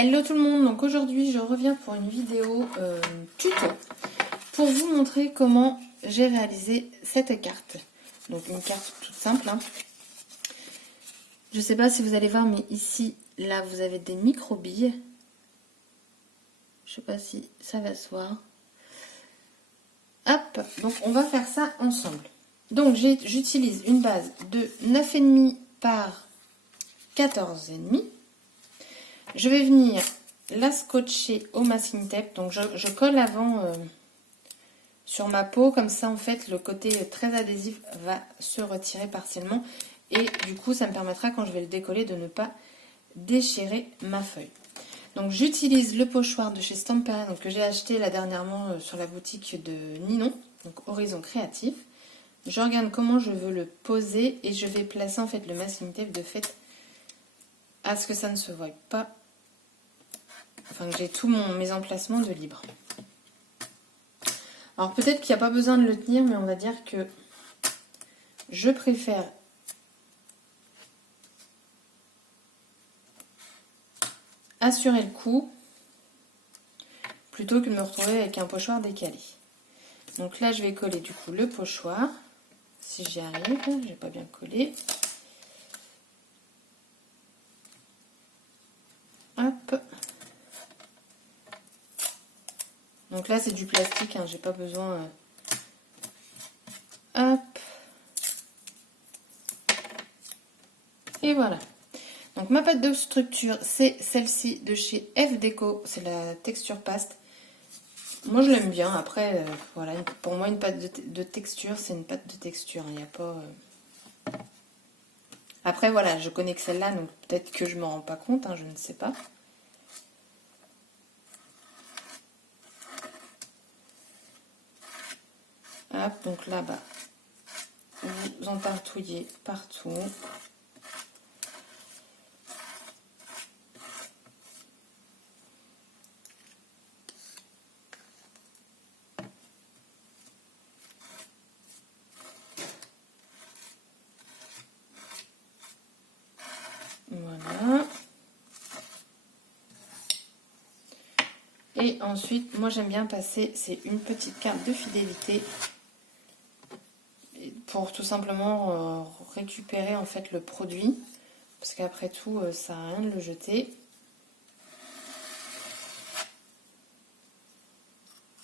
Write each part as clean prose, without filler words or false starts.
Hello tout le monde, donc aujourd'hui je reviens pour une vidéo tuto pour vous montrer comment j'ai réalisé cette carte. Donc une carte toute simple, hein. Je sais pas si vous allez voir, mais ici, là vous avez des micro-billes. Je sais pas si ça va se voir. Hop, donc on va faire ça ensemble. Donc j'utilise une base de 9,5 par 14,5. Je vais venir la scotcher au masking tape. Donc je colle avant sur ma peau. Comme ça, en fait, le côté très adhésif va se retirer partiellement. Et du coup, ça me permettra, quand je vais le décoller, de ne pas déchirer ma feuille. Donc j'utilise le pochoir de chez Stampin', donc que j'ai acheté là dernièrement sur la boutique de Ninon, donc Horizon Créatif. Je regarde comment je veux le poser et je vais placer en fait le masking tape de fait à ce que ça ne se voie pas. Enfin, que j'ai tous mes emplacements de libre. Alors peut-être qu'il n'y a pas besoin de le tenir, mais on va dire que je préfère assurer le coup plutôt que de me retrouver avec un pochoir décalé. Donc là, je vais coller du coup le pochoir. Si j'y arrive, j'ai pas bien collé. Hop. Donc là, c'est du plastique, hein, j'ai pas besoin. Hop. Et voilà. Donc ma pâte de structure, c'est celle-ci de chez F Déco, c'est la texture paste. Moi je l'aime bien. Après, voilà, pour moi une pâte de texture, c'est une pâte de texture. Il n'y a pas. Après voilà, je connais que celle-là, donc peut-être que je ne m'en rends pas compte, hein, je ne sais pas. Hop, donc là-bas, vous entartouillez partout. Voilà. Et ensuite, moi j'aime bien passer, c'est une petite carte de fidélité pour tout simplement récupérer en fait le produit, parce qu'après tout, ça sert à rien de le jeter.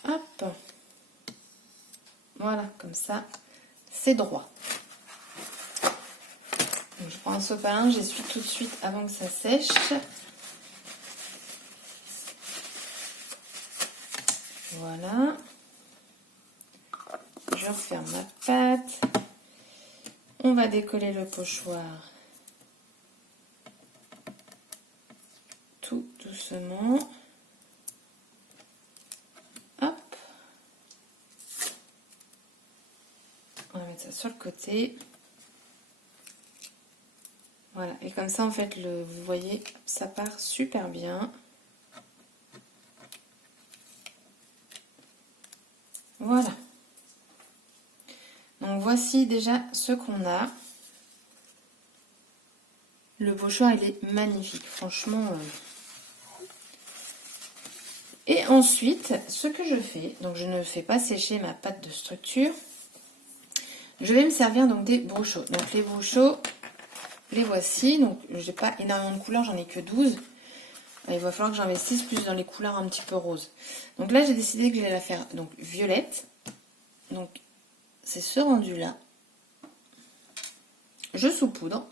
Hop, voilà, comme ça, c'est droit. Donc, je prends un sopalin, j'essuie tout de suite avant que ça sèche. Voilà. Je referme ma pâte. On va décoller le pochoir tout doucement. Hop. On va mettre ça sur le côté. Voilà, et comme ça en fait, vous voyez, ça part super bien. Voilà. Donc voici déjà ce qu'on a. Le pochoir, il est magnifique, franchement. Et ensuite, ce que je fais, donc je ne fais pas sécher ma pâte de structure. Je vais me servir donc des brochots. Donc les brochots, les voici. Donc j'ai pas énormément de couleurs, j'en ai que 12. Il va falloir que j'investisse plus dans les couleurs un petit peu roses. Donc là, j'ai décidé que j'allais la faire donc violette. Donc c'est ce rendu là. Je saupoudre.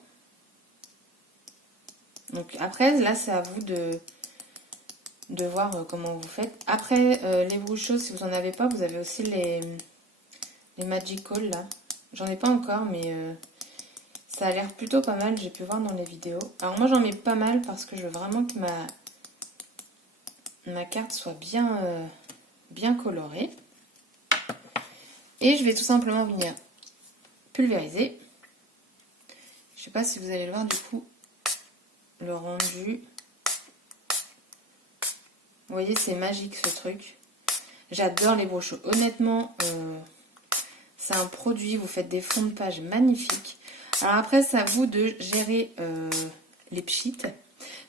Donc après, là, c'est à vous de voir comment vous faites. Après, les brochos, si vous n'en avez pas, vous avez aussi les Magical là. J'en ai pas encore, mais ça a l'air plutôt pas mal. J'ai pu voir dans les vidéos. Alors moi, j'en mets pas mal parce que je veux vraiment que ma carte soit bien colorée. Et je vais tout simplement venir pulvériser. Je sais pas si vous allez le voir du coup, le rendu. Vous voyez, c'est magique ce truc. J'adore les brochots. Honnêtement, c'est un produit, vous faites des fonds de page magnifiques. Alors après, c'est à vous de gérer les pchites.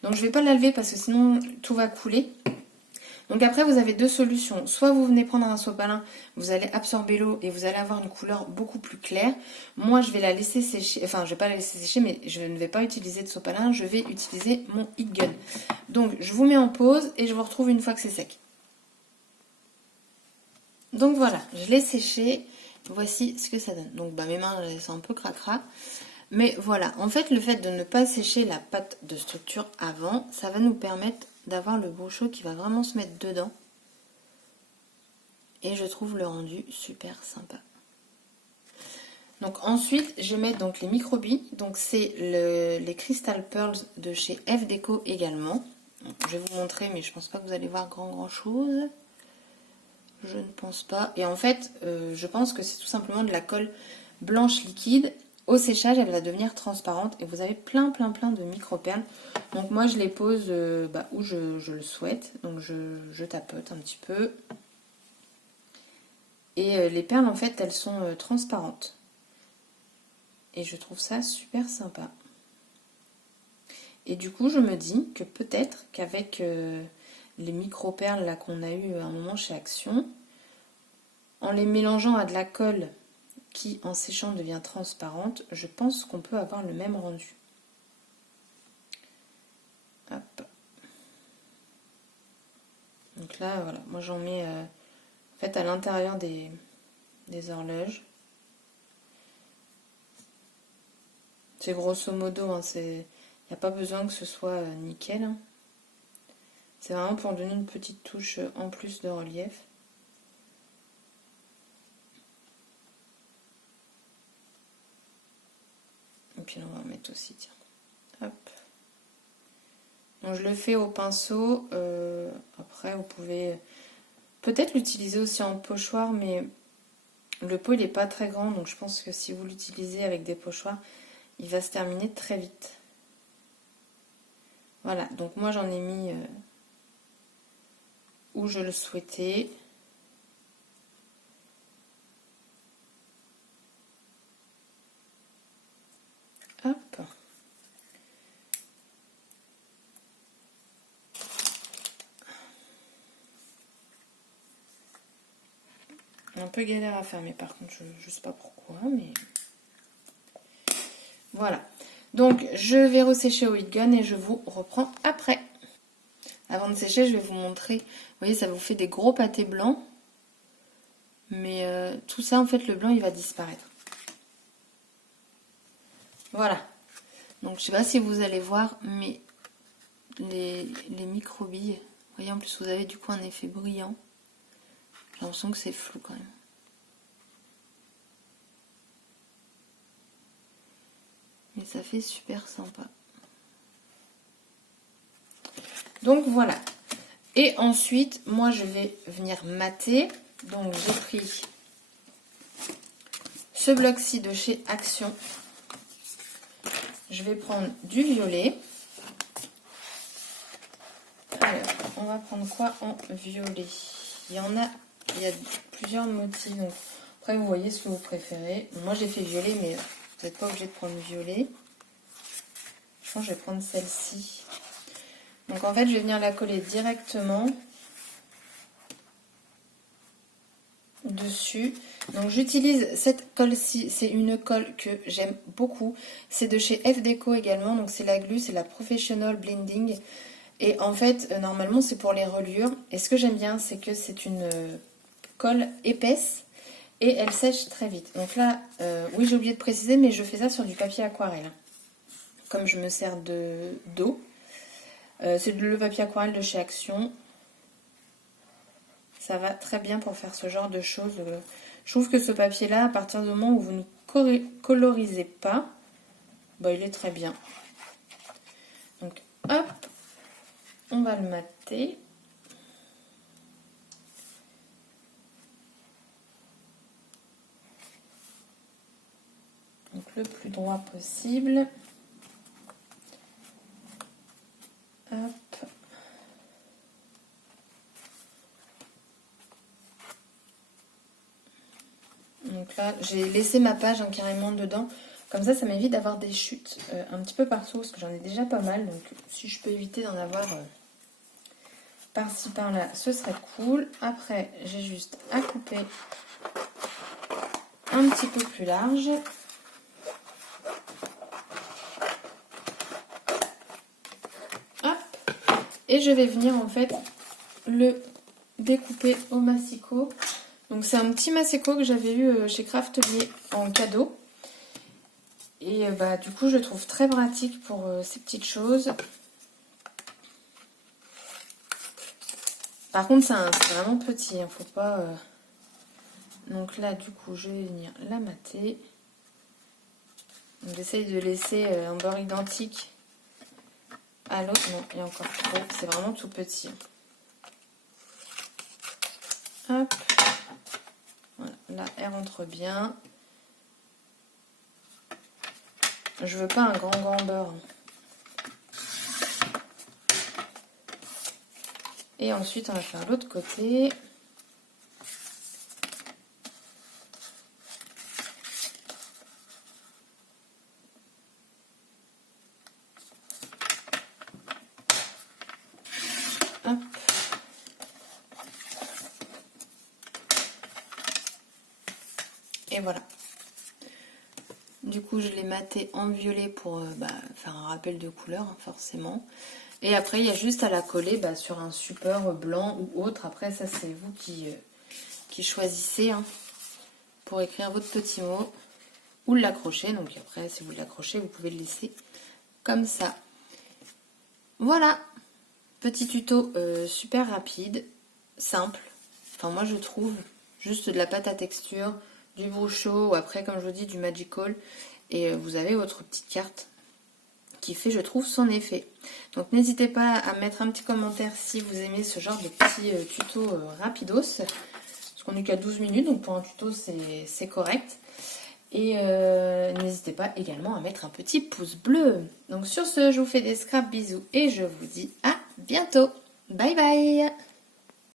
Donc je ne vais pas la lever parce que sinon tout va couler. Donc après vous avez deux solutions. Soit vous venez prendre un sopalin, vous allez absorber l'eau et vous allez avoir une couleur beaucoup plus claire. Moi je vais la laisser sécher, enfin je ne vais pas la laisser sécher mais je ne vais pas utiliser de sopalin, je vais utiliser mon Heat Gun. Donc je vous mets en pause et je vous retrouve une fois que c'est sec. Donc voilà, je l'ai séché, voici ce que ça donne. Donc mes mains elles sont un peu cracra. Mais voilà, en fait le fait de ne pas sécher la pâte de structure avant, ça va nous permettre d'avoir le brushot qui va vraiment se mettre dedans. Et je trouve le rendu super sympa. Donc ensuite, je vais mettre donc les microbilles. Donc c'est les Crystal Pearls de chez F Deco également. Donc, je vais vous montrer, mais je pense pas que vous allez voir grand chose. Je ne pense pas. Et en fait, je pense que c'est tout simplement de la colle blanche liquide. Au séchage, elle va devenir transparente et vous avez plein de micro-perles. Donc moi, je les pose où je le souhaite. Donc je tapote un petit peu. Et les perles, en fait, elles sont transparentes. Et je trouve ça super sympa. Et du coup, je me dis que peut-être qu'avec les micro-perles là qu'on a eu à un moment chez Action, en les mélangeant à de la colle qui en séchant devient transparente, je pense qu'on peut avoir le même rendu. Hop. Donc là, voilà, moi j'en mets en fait à l'intérieur des horloges. C'est grosso modo, hein, il n'y a pas besoin que ce soit nickel. Hein. C'est vraiment pour donner une petite touche en plus de relief. Et puis là, on va mettre aussi, tiens. Hop. Donc je le fais au pinceau. Après, vous pouvez peut-être l'utiliser aussi en pochoir, mais le pot il n'est pas très grand, donc je pense que si vous l'utilisez avec des pochoirs, il va se terminer très vite. Voilà, donc moi j'en ai mis où je le souhaitais. Hop. Un peu galère à fermer par contre, je ne sais pas pourquoi, mais voilà. Donc je vais ressécher au Heat Gun et je vous reprends après. Avant de sécher, je vais vous montrer. Vous voyez, ça vous fait des gros pâtés blancs. Mais tout ça, en fait, le blanc, il va disparaître. Voilà. Donc, je sais pas si vous allez voir, mais les microbilles. Vous voyez, en plus, vous avez du coup un effet brillant. J'ai l'impression que c'est flou quand même. Mais ça fait super sympa. Donc, voilà. Et ensuite, moi, je vais venir mater. Donc, j'ai pris ce bloc-ci de chez Action. Je vais prendre du violet. Alors, on va prendre quoi en violet? Il y a plusieurs motifs. Donc, après, vous voyez ce que vous préférez. Moi, j'ai fait violet, mais vous n'êtes pas obligé de prendre violet. Je pense que je vais prendre celle-ci. Donc, en fait, je vais venir la coller directement dessus. Donc, j'utilise cette colle-ci. C'est une colle que j'aime beaucoup. C'est de chez F Deco également. Donc, c'est la glue, c'est la Professional Blending. Et en fait, normalement, c'est pour les reliures. Et ce que j'aime bien, c'est que c'est une colle épaisse et elle sèche très vite. Donc là, oui, j'ai oublié de préciser, mais je fais ça sur du papier aquarelle. Comme je me sers d'eau. C'est le papier aquarelle de chez Action. Ça va très bien pour faire ce genre de choses. Je trouve que ce papier-là, à partir du moment où vous ne colorisez pas, il est très bien. Donc, hop, on va le mater. Donc le plus droit possible. Hop. Donc là, j'ai laissé ma page carrément dedans. Comme ça m'évite d'avoir des chutes un petit peu partout, parce que j'en ai déjà pas mal. Donc si je peux éviter d'en avoir par-ci par-là, ce serait cool. Après, j'ai juste à couper un petit peu plus large. Hop. Et je vais venir en fait le découper au massicot. Donc c'est un petit massicot que j'avais eu chez Craftelier en cadeau. Et du coup je le trouve très pratique pour ces petites choses. Par contre c'est vraiment petit, hein, faut pas... Donc là du coup je vais venir la mater. J'essaye de laisser un bord identique à l'autre. Non, il y a encore trop, c'est vraiment tout petit. Hop. Voilà, là elle rentre bien. Je veux pas un grand beurre. Et ensuite on va faire l'autre côté. Hop. Et voilà. Du coup, je l'ai maté en violet pour faire un rappel de couleur, hein, forcément. Et après, il y a juste à la coller sur un support blanc ou autre. Après, ça, c'est vous qui choisissez hein, pour écrire votre petit mot ou l'accrocher. Donc après, si vous l'accrochez, vous pouvez le laisser comme ça. Voilà, petit tuto super rapide, simple. Enfin, moi, je trouve juste de la pâte à texture, du Brucho ou après comme je vous dis du Magical et vous avez votre petite carte qui fait je trouve son effet. Donc n'hésitez pas à mettre un petit commentaire si vous aimez ce genre de petits tutos rapidos parce qu'on n'est qu'à 12 minutes donc pour un tuto c'est correct et n'hésitez pas également à mettre un petit pouce bleu. Donc sur ce je vous fais des scraps bisous et je vous dis à bientôt, bye bye.